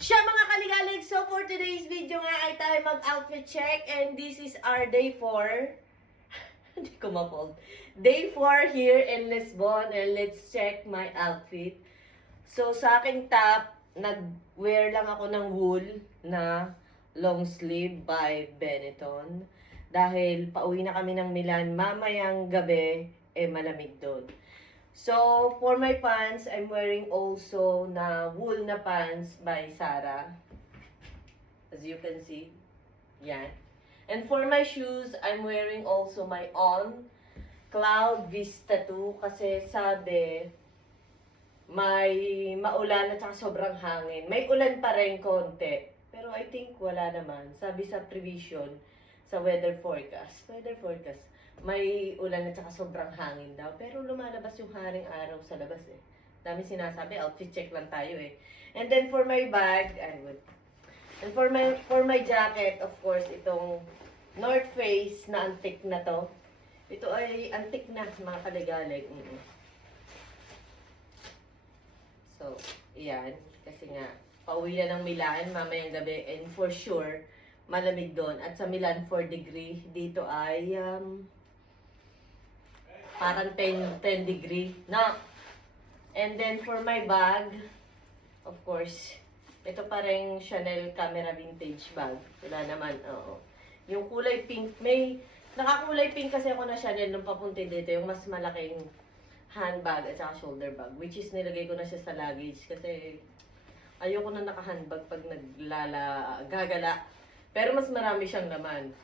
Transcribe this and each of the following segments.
Siya mga kaligalig, so for today's video nga ay tayo mag-outfit check and this is our day 4. Hindi ko ma-fold. Day 4 here in Lisbon and let's check my outfit. So sa aking top, nag-wear lang ako ng wool na long sleeve by Benetton. Dahil pauwi na kami ng Milan, mamayang gabi, malamig doon. So, for my pants, I'm wearing also na wool na pants by Zara. As you can see. Yan. And for my shoes, I'm wearing also my On Cloud Vista 2 kasi sabi may maulan at saka sobrang hangin. May ulan pa rin konti. Pero I think wala naman. Sabi sa prevision, sa weather forecast. May ulan at saka sobrang hangin daw. Pero lumalabas yung haring araw sa labas eh. Dami sinasabi, outfit check lang tayo eh. And then for my bag, and for my jacket, of course, itong North Face na antique na to. Ito ay antique na, mga kaligalig. So, iyan. Kasi nga, pauwi na ng Milan mamayang gabi. And for sure, malamig doon. At sa Milan, 4 degree. Dito ay parang 10 degree. No. And then for my bag, of course, ito pa rin Chanel Camera Vintage bag. Wala naman, oo. Yung kulay pink, may nakakulay pink kasi ako na Chanel nung papunti dito. Yung mas malaking handbag at saka shoulder bag. Which is nilagay ko na siya sa luggage kasi ayoko na naka-handbag pag gagala. Pero mas marami siyang laman.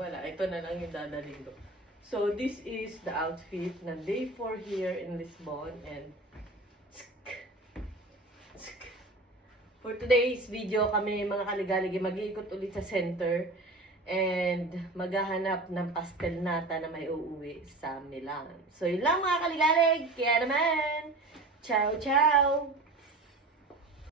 Wala. Ito na lang yung dadalhin ko. So, this is the outfit ng day 4 here in Lisbon. And for today's video, kami mga kaligalig mag-iikot ulit sa center. And maghahanap ng pastel nata na may uuwi sa Milan. So, yun lang mga kaligalig. Kaya naman, ciao, ciao!